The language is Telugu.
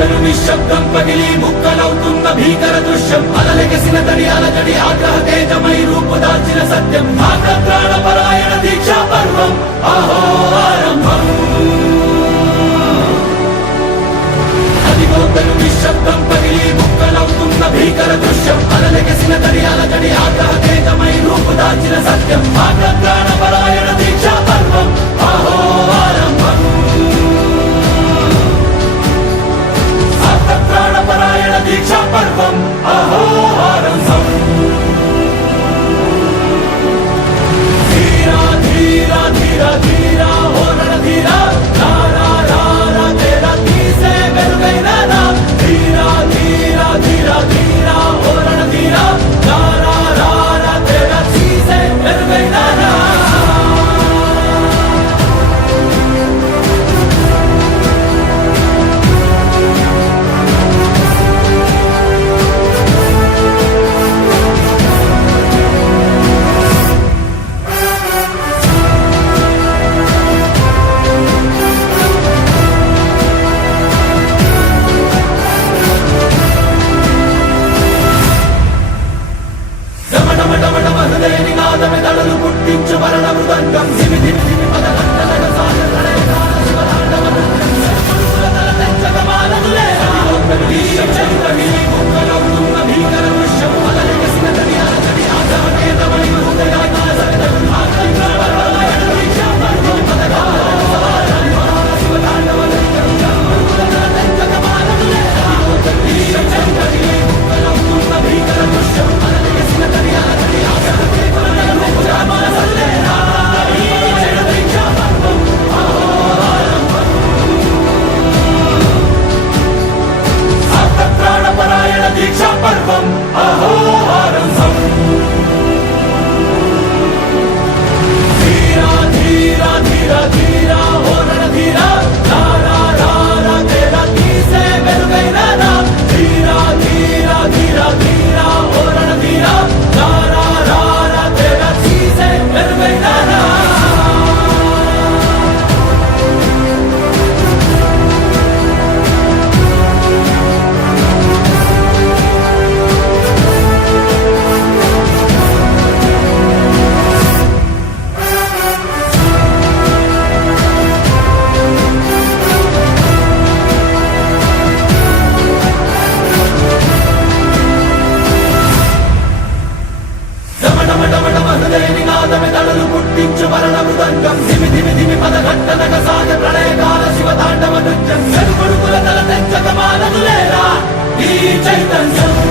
నిశ్శబ్దం పగిలి ముక్కలవుతున్న భీకర దృశ్యం అలలెగసిన తడి అలజడి ఆగ్రహ తేజమై రూపుదాల్చిన సత్యం ప్రాణపరాయణ దీక్షా పర్వం అహో ఆరంభం అదిగోతను నిశ్శబ్దం పగిలి ముక్కలవుతున్న భీకర దృశ్యం అలలెగసిన తడి అలజడి ఆగ్రహ తేజమై రూపుదాల్చిన సత్యం ప్రాణపరాయణ దీక్షా పర్వం అహో ఆరంభం ప్రాణపరాయణ దీక్షా పర్వం అహో ఆరంభం ధీరా ధీరా ధీరా ధీరా ఓ రణధీరా రారా రారా తేరా తీసే మెరుగైన రా ధీరా ధీరా ధీరా ధీరా ఓ రణధీరా రారా రారా తేరా తీసే మెరుగైన రా దళలు పుట్టించు మరణ మృదంగం ధిమి ధిమి ధిమి పదగంటలగ సాగరణ భీకర దృశ్యం అలలెగసిన తడి అలజడి ఆగ్రహ తేజమై భీకర దృశ్యం అలలెగసిన తడి అలజడి ప్రాణపరాయణ దీక్షా పర్వం అహో ఆరంభం ధీరా ధీరా ధీరా ధీరా ఓ రణధీరా రారా రారా తేరా తీసే మెరుగైన రా ధీరా ధీరా ధీరా ధీరా ఓ రణధీరా రారా రారా తేరా తీసే మెరుగైన రా దళలు పుట్టించు మరణ మృదంగం ధిమి ధిమి ధిమి పదఘట్టనగ సాగ ప్రళయకాల శివ తాండవ నృత్యం చెడు కొడుకుల తల తెచ్చక మానదులేరా ఈ చైతన్యం